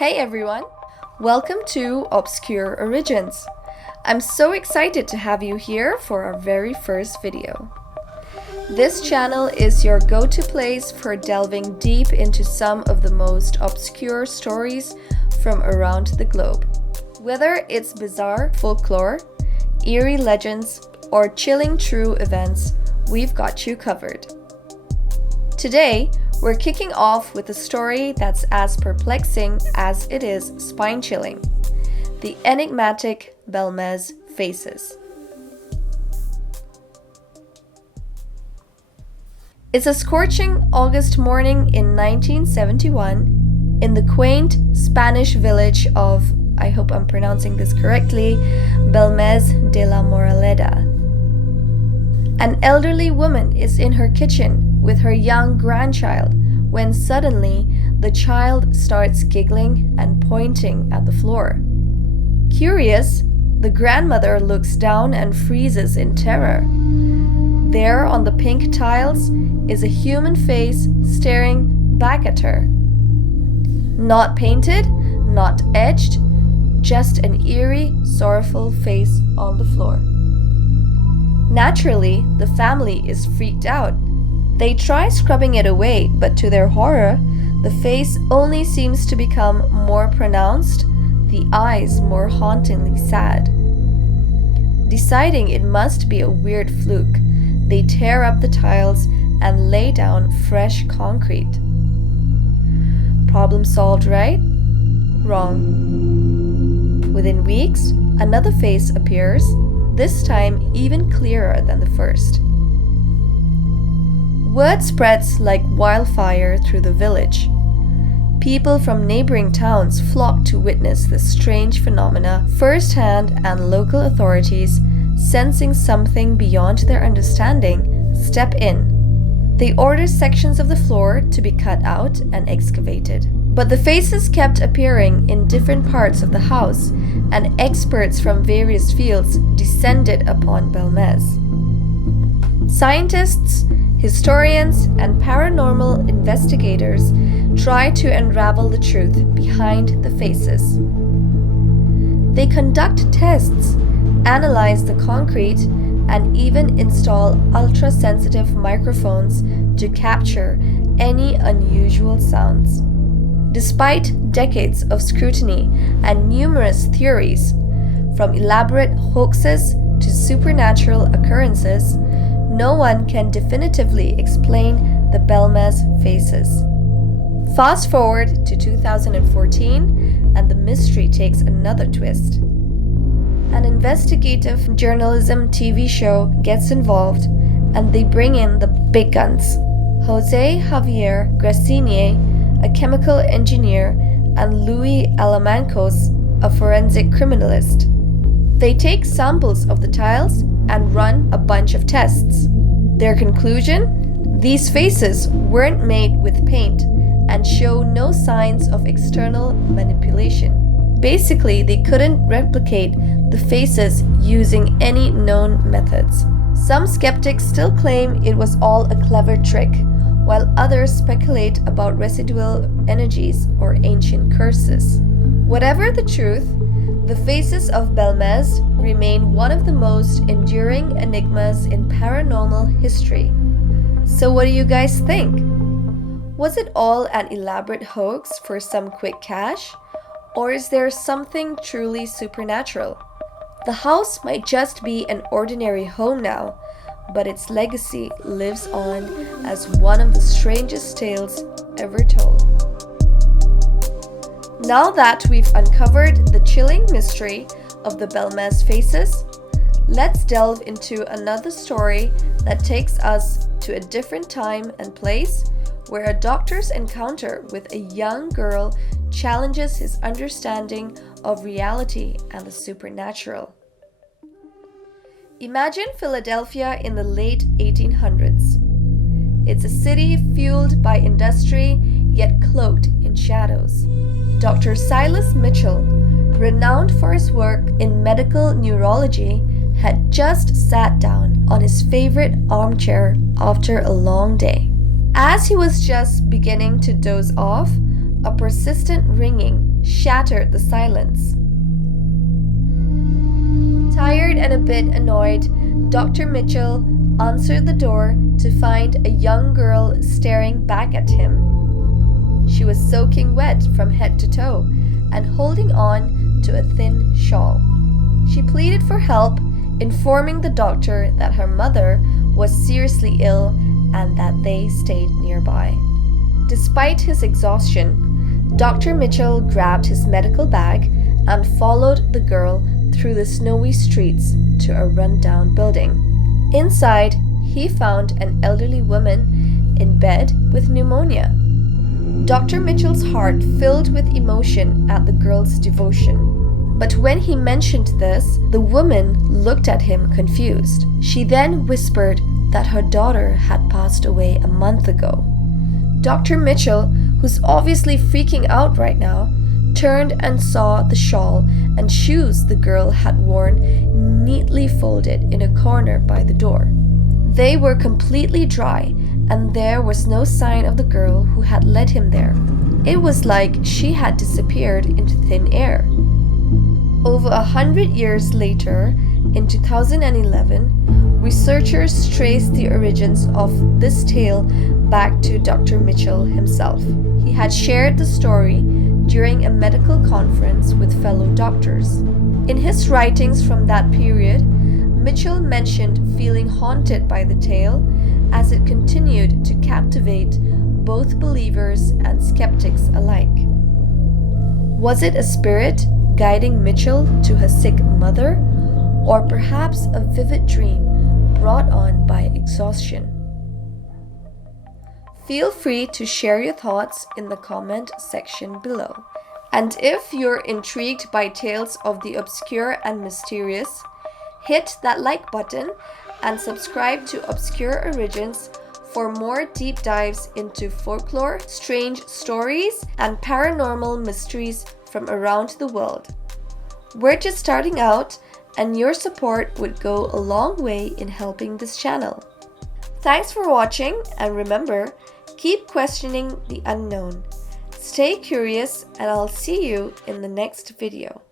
Hey everyone! Welcome to Obscure Origins. I'm so excited to have you here for our very first video. This channel is your go-to place for delving deep into some of the most obscure stories from around the globe. Whether it's bizarre folklore, eerie legends, or chilling true events, we've got you covered. Today, we're kicking off with a story that's as perplexing as it is spine-chilling. The enigmatic Bélmez faces. It's a scorching August morning in 1971 in the quaint Spanish village of, I hope I'm pronouncing this correctly, Bélmez de la Moraleda. An elderly woman is in her kitchen with her young grandchild when suddenly the child starts giggling and pointing at the floor. Curious, the grandmother looks down and freezes in terror. There on the pink tiles is a human face staring back at her. Not painted, not etched, just an eerie, sorrowful face on the floor. Naturally, the family is freaked out. They try scrubbing it away, but to their horror, the face only seems to become more pronounced, the eyes more hauntingly sad. Deciding it must be a weird fluke, they tear up the tiles and lay down fresh concrete. Problem solved, right? Wrong. Within weeks, another face appears, this time even clearer than the first. Word spreads like wildfire through the village. People from neighboring towns flock to witness this strange phenomena firsthand, and local authorities, sensing something beyond their understanding, step in. They order sections of the floor to be cut out and excavated. But the faces kept appearing in different parts of the house, and experts from various fields descended upon Bélmez. Scientists, historians, and paranormal investigators try to unravel the truth behind the faces. They conduct tests, analyze the concrete, and even install ultra-sensitive microphones to capture any unusual sounds. Despite decades of scrutiny and numerous theories, from elaborate hoaxes to supernatural occurrences, no one can definitively explain the Bélmez faces. Fast forward to 2014, and the mystery takes another twist. An investigative journalism TV show gets involved, and they bring in the big guns. Jose Javier Gracinier, a chemical engineer, and Louis Alamancos, a forensic criminalist. They take samples of the tiles and run a bunch of tests. Their conclusion? These faces weren't made with paint and show no signs of external manipulation. Basically, they couldn't replicate the faces using any known methods. Some skeptics still claim it was all a clever trick, while others speculate about residual energies or ancient curses. Whatever the truth, the faces of Bélmez remain one of the most enduring enigmas in paranormal history. So what do you guys think? Was it all an elaborate hoax for some quick cash? Or is there something truly supernatural? The house might just be an ordinary home now, but its legacy lives on as one of the strangest tales ever told. Now that we've uncovered the chilling mystery of the Bélmez faces, let's delve into another story that takes us to a different time and place, where a doctor's encounter with a young girl challenges his understanding of reality and the supernatural. Imagine Philadelphia in the late 1800s. It's a city fueled by industry, yet cloaked in shadows. Dr. Silas Mitchell, renowned for his work in medical neurology, had just sat down on his favorite armchair after a long day. As he was just beginning to doze off, A persistent ringing shattered the silence. Tired and a bit annoyed, Dr. Mitchell answered the door to find a young girl staring back at him. She was soaking wet from head to toe and holding on to a thin shawl. She pleaded for help, informing the doctor that her mother was seriously ill and that they stayed nearby. Despite his exhaustion, Dr. Mitchell grabbed his medical bag and followed the girl through the snowy streets to a rundown building. Inside, he found an elderly woman in bed with pneumonia. Dr. Mitchell's heart filled with emotion at the girl's devotion. But when he mentioned this, the woman looked at him confused. She then whispered that her daughter had passed away a month ago. Dr. Mitchell, who's obviously freaking out right now, turned and saw the shawl and shoes the girl had worn neatly folded in a corner by the door. They were completely dry, and there was no sign of the girl who had led him there. It was like she had disappeared into thin air. Over 100 years later, in 2011, researchers traced the origins of this tale back to Dr. Mitchell himself. He had shared the story during a medical conference with fellow doctors. In his writings from that period, Mitchell mentioned feeling haunted by the tale as it continued to captivate both believers and skeptics alike. Was it a spirit guiding Mitchell to her sick mother, or perhaps a vivid dream brought on by exhaustion? Feel free to share your thoughts in the comment section below. And if you're intrigued by tales of the obscure and mysterious, hit that like button and subscribe to Obscure Origins for more deep dives into folklore, strange stories, and paranormal mysteries from around the world. We're just starting out, and your support would go a long way in helping this channel. Thanks for watching, and remember, keep questioning the unknown. Stay curious, and I'll see you in the next video.